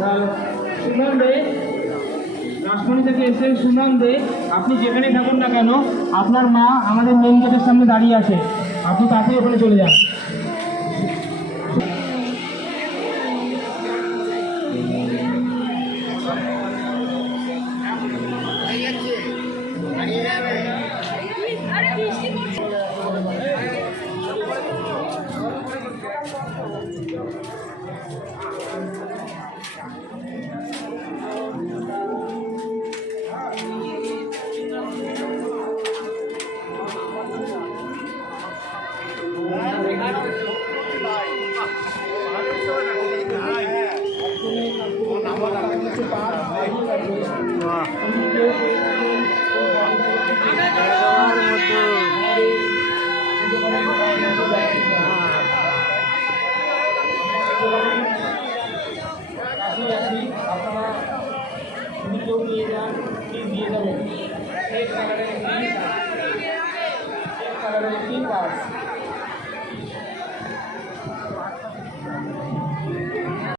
সুমন দে, রাজমণি থেকে এসে সুমন দে, আপনি যেখানে থাকুন না কেন, আপনার মা আমাদের মেন গেটের সামনে দাঁড়িয়ে আছে, আপনি তাড়াতাড়ি ওখানে চলে যান। আপনারা নিয়ে যান, দিয়ে যাবেন।